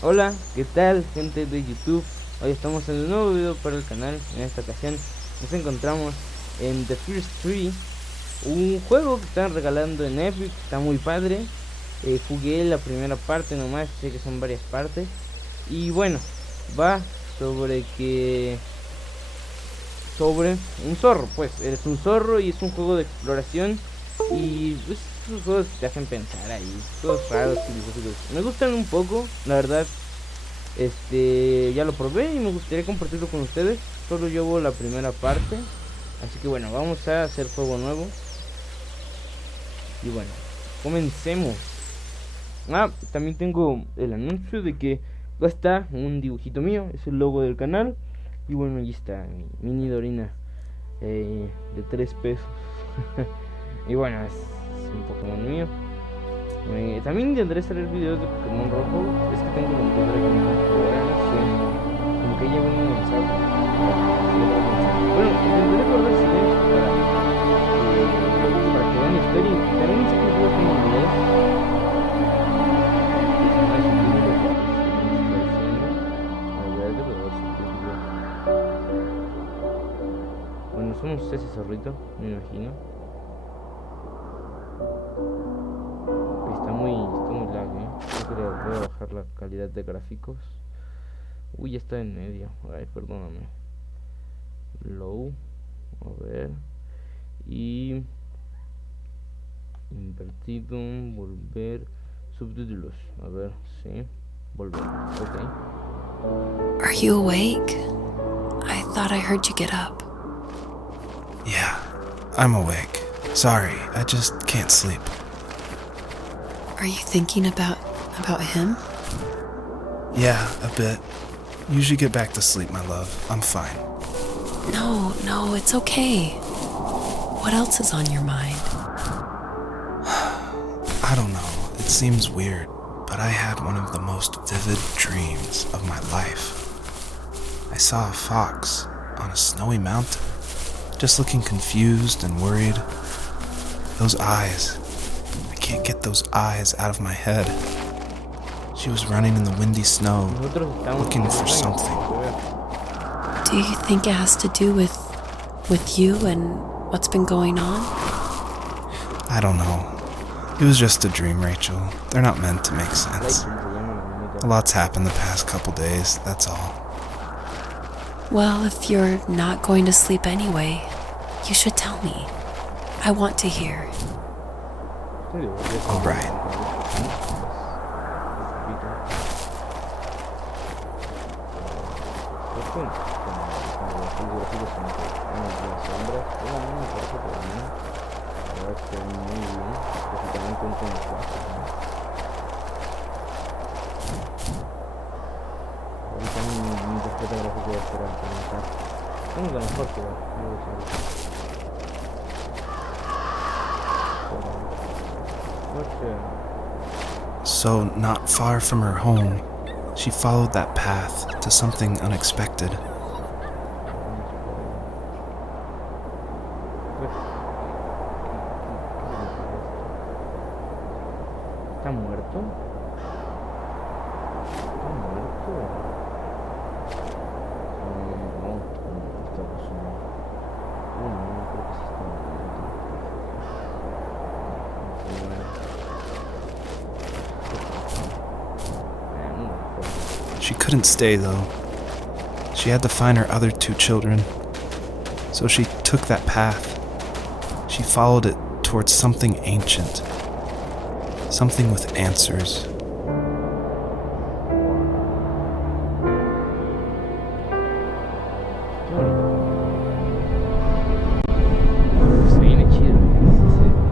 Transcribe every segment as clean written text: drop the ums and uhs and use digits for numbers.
Hola, ¿qué tal, gente de YouTube? Hoy estamos en un nuevo video para el canal. En esta ocasión nos encontramos en The First Tree, un juego que están regalando en Epic. Está muy padre. Jugué la primera parte nomás, sé que son varias partes. Y bueno, va sobre que... sobre un zorro, pues. Eres un zorro y es un juego de exploración. Y pues esos juegos que te hacen pensar ahí, todos raros, filosóficos. Me gustan un poco, la verdad. Ya lo probé y me gustaría compartirlo con ustedes. Solo llevo la primera parte. Así que bueno, vamos a hacer juego nuevo. Y bueno, comencemos. También tengo el anuncio de que va a estar un dibujito mío. Es el logo del canal. Y bueno, ahí está mi mini Dorina, de 3 pesos. Y bueno, es un Pokémon mío. También intentaré hacer videos de Pokémon rojo. Es que tengo un padre que no sé. Como que lleva un mensaje. Bueno, intentaré guardar silencio para que vean la historia. Y también sé que el juego tiene inglés. Bueno, somos ese zorrito, me imagino. Está muy lag, Creo que le voy a bajar la calidad de gráficos. Uy, ya está en medio. Ay, perdóname. Low. A ver. Y invertido. Volver. Subtítulos. A ver, sí. Volver. Ok. Are you awake? I thought I heard you get up. Yeah, I'm awake. Sorry, I just can't sleep. Are you thinking about him? Yeah, a bit. Usually get back to sleep, my love. I'm fine. No, it's okay. What else is on your mind? I don't know. It seems weird, but I had one of the most vivid dreams of my life. I saw a fox on a snowy mountain, just looking confused and worried. Those eyes. I can't get those eyes out of my head. She was running in the windy snow, looking for something. Do you think it has to do with you and what's been going on? I don't know. It was just a dream, Rachel. They're not meant to make sense. A lot's happened the past couple days, that's all. Well, if you're not going to sleep anyway, you should tell me. I want to hear. All right. So, not far from her home, she followed that path to something unexpected. ¿Está muerto? ¿Está muerto? No, está cocinado. No, creo que sí está muerto. She couldn't stay, though. She had to find her other 2 children. So she took that path. She followed it towards something ancient. Something with answers. Se viene chido.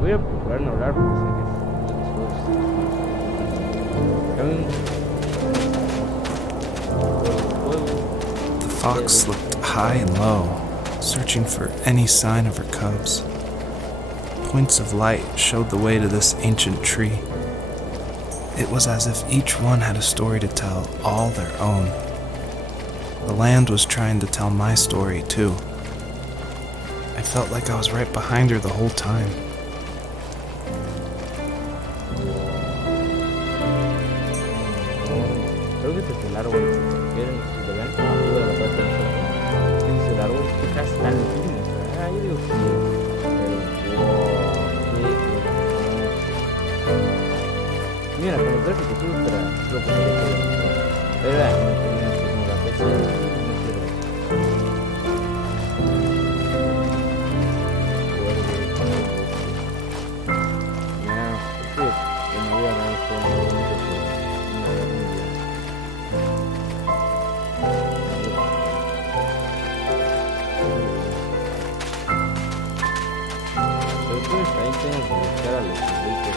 Voy a procurar no hablar porque sé The fox looked high and low, searching for any sign of her cubs. Points of light showed the way to this ancient tree. It was as if each one had a story to tell, all their own. The land was trying to tell my story, too. I felt like I was right behind her the whole time. Creo que este es el árbol que quieren, no sé si lo ven, arriba de la parte del sol. Este es el árbol que está hasta lejísimos. Ah, yo digo que sí. Pero, wow, qué hermoso. Mira, con los gráficos ultra, lo podría hacer. Pero no tenía como la PC, no quiero eso. Ahí tengo que buscar a los perritos.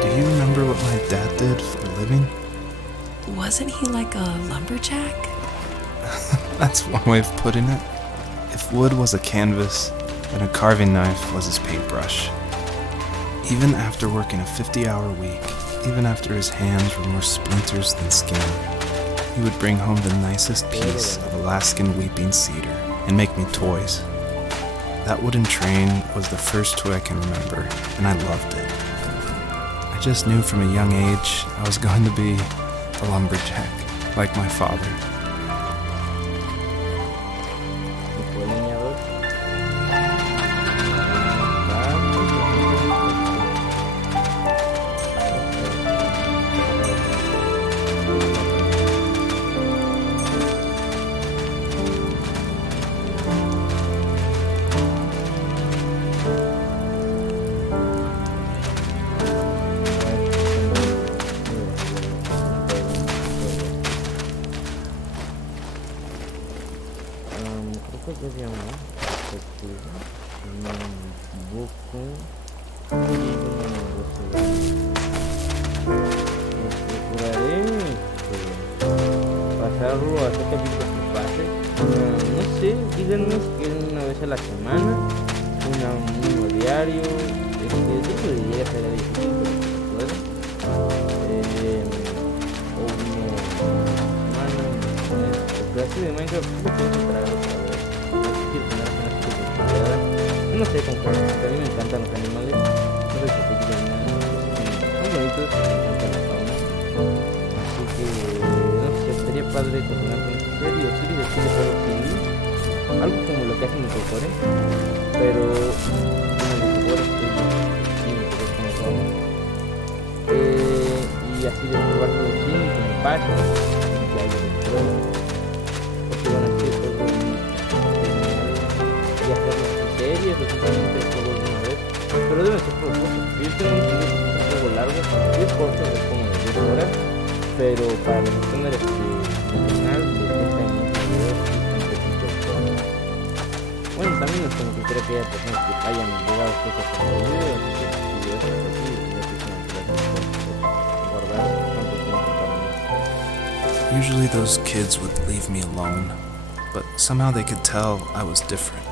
Do you remember what my dad did for a living? Wasn't he like a lumberjack? That's one way of putting it. If wood was a canvas, then a carving knife was his paintbrush. Even after working a 50-hour week, even after his hands were more splinters than skin, he would bring home the nicest piece of Alaskan weeping cedar and make me toys. That wooden train was the first toy I can remember, and I loved it. I just knew from a young age I was going to be a lumberjack, like my father. Pasarlo a hacer capítulos por partes. No sé, díganme si quieren una vez a la semana, uno diario. Eso podría ser difícil, pero se puede. O uno semana, pero así de Minecraft, ¿qué tengo que traer otra vez? Quiero tener una temporada. No sé, con que a mí me encantan los animales. No sé si te quieren nada. Son bonitos, me encantan la fauna. Así que sería padre continuar con esta serie o serie de juegos indie, algo como lo que hacen los autores, pero como los autores como son, y así de probar juegos indie como páginas que hay en el juego, porque van a ser juegos y hacerlos en series o simplemente juegos de una vez, pero deben ser juegos cortos. Yo tengo entendido que es un juego largo, 10 cortos es como de 10 horas, pero para los estándares canal de 30 videos y un poquito corto. Bueno, también es como que creo que hay personas que hayan llegado cosas a los videos y videos así, no sé si guardar tanto tiempo para mí. Usually those kids would leave me alone, but somehow they could tell I was different.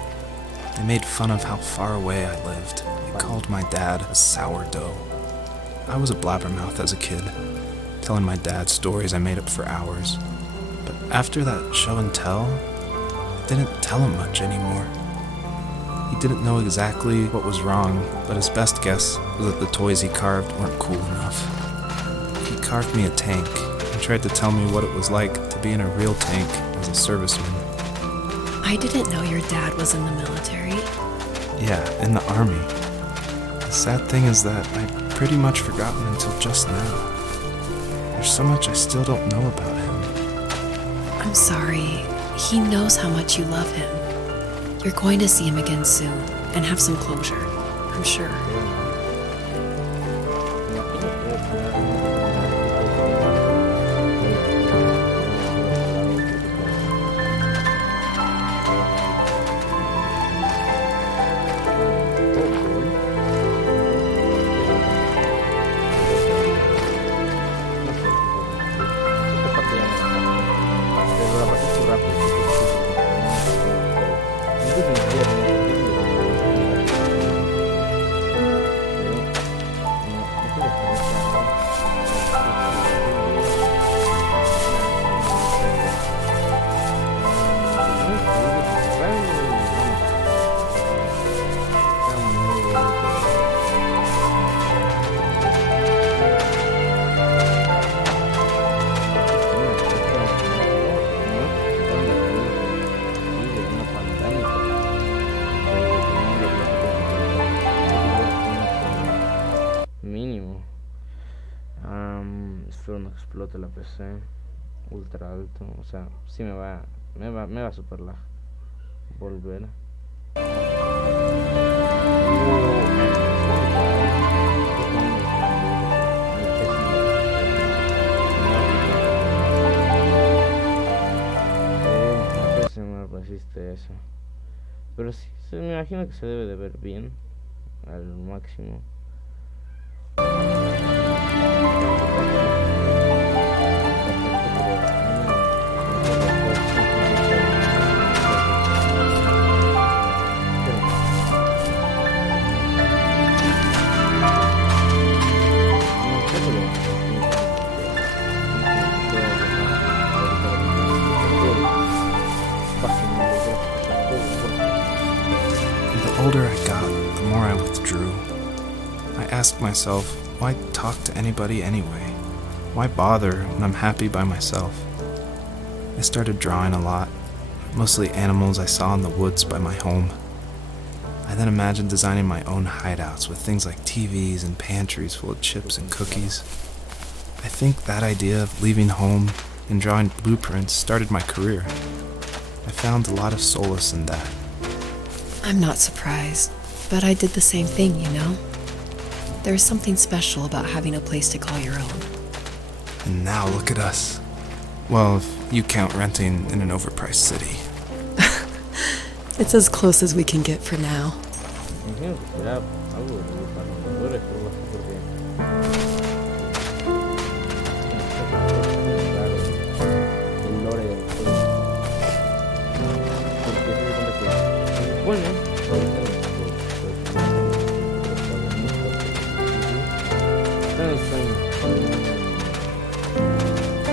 They made fun of how far away I lived. They called my dad a sourdough. I was a blabbermouth as a kid, telling my dad stories I made up for hours. But after that show and tell, I didn't tell him much anymore. He didn't know exactly what was wrong, but his best guess was that the toys he carved weren't cool enough. He carved me a tank and tried to tell me what it was like to be in a real tank as a serviceman. I didn't know your dad was in the military. Yeah, in the army. The sad thing is that I'd pretty much forgotten until just now. There's so much I still don't know about him. I'm sorry. He knows how much you love him. You're going to see him again soon and have some closure, I'm sure. Espero no explote la PC ultra alto, o sea, sí me va a super lag volver. No sé si me resiste eso, pero sí, me imagino que se debe de ver bien al máximo. The older I got, the more I withdrew. I asked myself, why talk to anybody anyway? Why bother when I'm happy by myself? I started drawing a lot, mostly animals I saw in the woods by my home. I then imagined designing my own hideouts with things like TVs and pantries full of chips and cookies. I think that idea of leaving home and drawing blueprints started my career. I found a lot of solace in that. I'm not surprised, but I did the same thing, you know? There's something special about having a place to call your own. And now look at us. Well, if you count renting in an overpriced city. It's as close as we can get for now. Imagino que será algo de los alrededores, pero va a ser porque el lore del juego. Porque se cuenta que se supone ahorita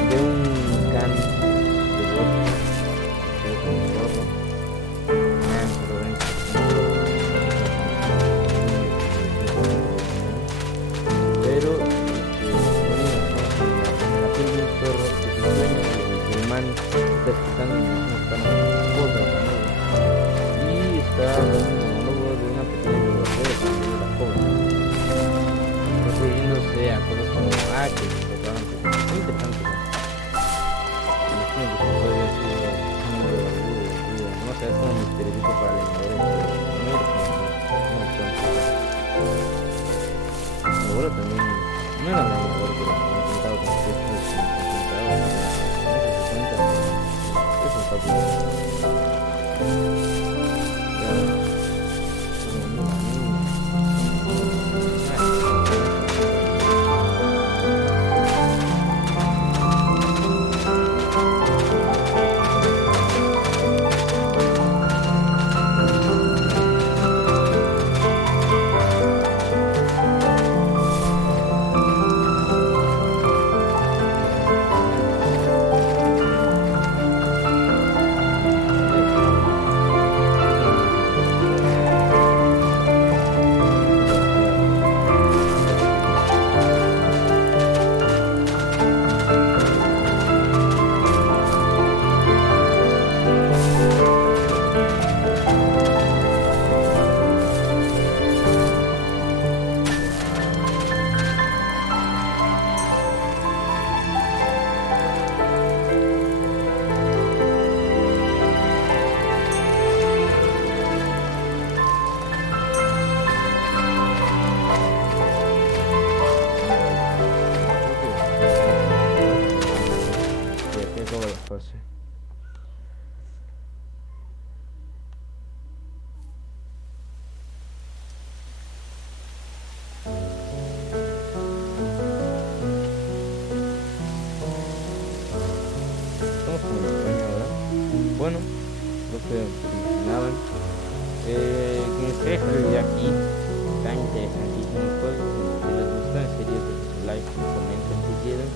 de un can de bosque que es un zorro. Pero la piel de un zorro que se sueña que el man está escuchando y está dando un monólogo de una pequeña biografía de la joven, refiriéndose a cosas como que que dejar el video aquí. Está interesantísimo el juego. Si les gustó, en serio, dejen su like, comenten si quieren.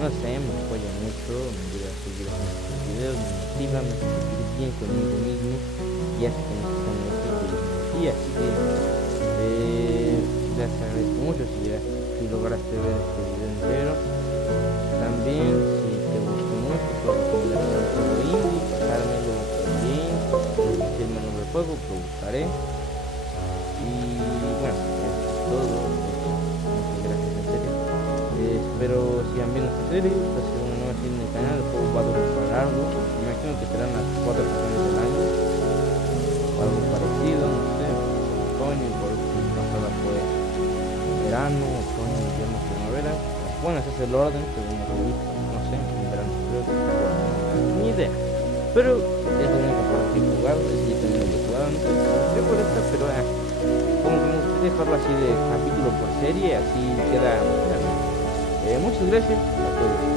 No sé, me apoya mucho, me ayuda a seguir haciendo estos videos, me motiva, me hace sentir bien conmigo mismo y hace que no sea un y así que les agradezco mucho si lograste ver este video entero. También si te gustó mucho puedes recomendarme un juego indie, pasármelo bien, decirme el nombre del juego, que lo buscaré. Y bueno, eso es todo. Muchas gracias en serio. Espero sigan viendo esta serie, esta es una nueva serie en el canal, el juego va a durar para largo, me imagino que serán las 4 sesiones del año o algo parecido, no sé, otoño, igual que la pasada fue verano, otoño, invierno, primavera. Bueno, ese es el orden, según lo que he visto, no sé, en verano creo que está bueno, ni idea. Pero es la única parte que he jugado, es decir, también lo he jugado, no sé qué por esta, pero como que me gustaría dejarlo así de capítulo por serie, así queda. Muchas gracias a todos.